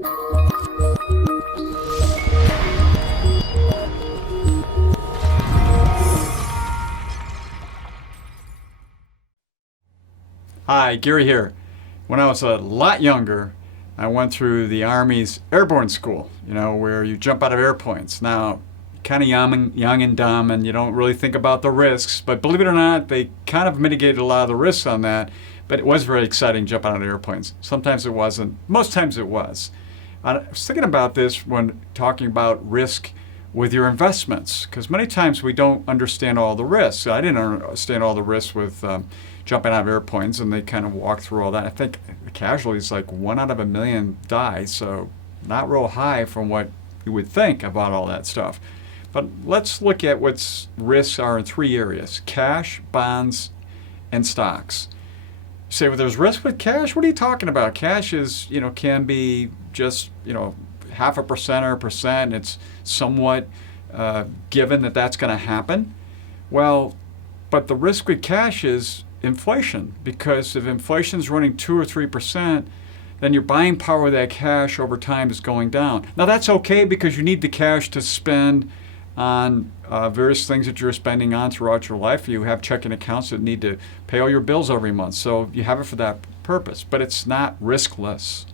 Hi, Gary here. When I was a lot younger, I went through the Army's airborne school, where you jump out of airplanes. Now, kind of young and dumb, and you don't really think about the risks, but believe it or not, they kind of mitigated a lot of the risks on that, but it was very exciting to jump out of airplanes. Sometimes it wasn't. Most times it was. I was thinking about this when talking about risk with your investments, because many times we don't understand all the risks. I didn't understand all the risks with jumping out of airplanes, and they kind of walk through all that. I think the casualties, like 1 out of a million die, so not real high from what you would think about all that stuff. But let's look at what risks are in 3 areas: cash, bonds, and stocks. You say, well, there's risk with cash? What are you talking about? Cash is, can be just, 0.5% or 1%. It's somewhat given that that's going to happen. Well, but the risk with cash is inflation, because if inflation is running 2 or 3%, then your buying power of that cash over time is going down. Now that's okay, because you need the cash to spend on various things that you're spending on throughout your life. You have checking accounts that need to pay all your bills every month, so you have it for that purpose, but it's not riskless.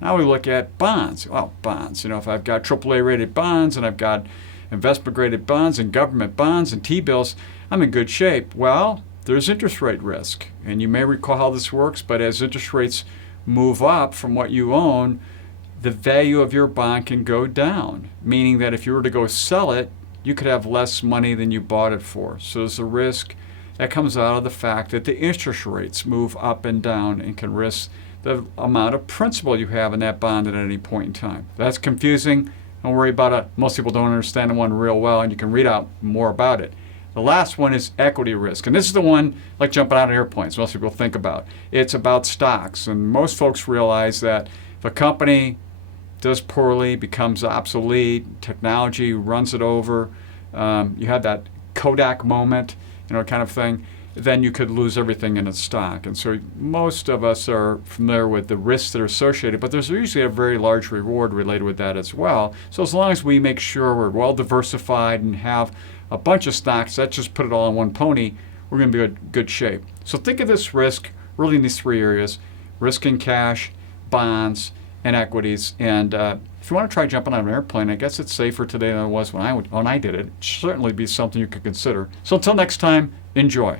Now we look at bonds. Well, bonds, if I've got AAA rated bonds and I've got investment graded bonds and government bonds and T-bills, I'm in good shape. Well, there's interest rate risk, and you may recall how this works, but as interest rates move up from what you own, the value of your bond can go down, meaning that if you were to go sell it, you could have less money than you bought it for. So there's a risk that comes out of the fact that the interest rates move up and down and can risk the amount of principal you have in that bond at any point in time. That's confusing. Don't worry about it. Most people don't understand the one real well, and you can read out more about it. The last one is equity risk, and this is the one like jumping out of airplanes most people think about. It's about stocks, and most folks realize that if a company does poorly, becomes obsolete, technology runs it over, you have that Kodak moment, kind of thing, then you could lose everything in a stock. And so most of us are familiar with the risks that are associated, but there's usually a very large reward related with that as well. So as long as we make sure we're well diversified and have a bunch of stocks, that just put it all on one pony, we're going to be in good shape. So think of this risk really in these 3 areas: risk in cash, bonds, and equities. And if you want to try jumping on an airplane, I guess it's safer today than it was when I did it. It'd certainly be something you could consider. So until next time, enjoy.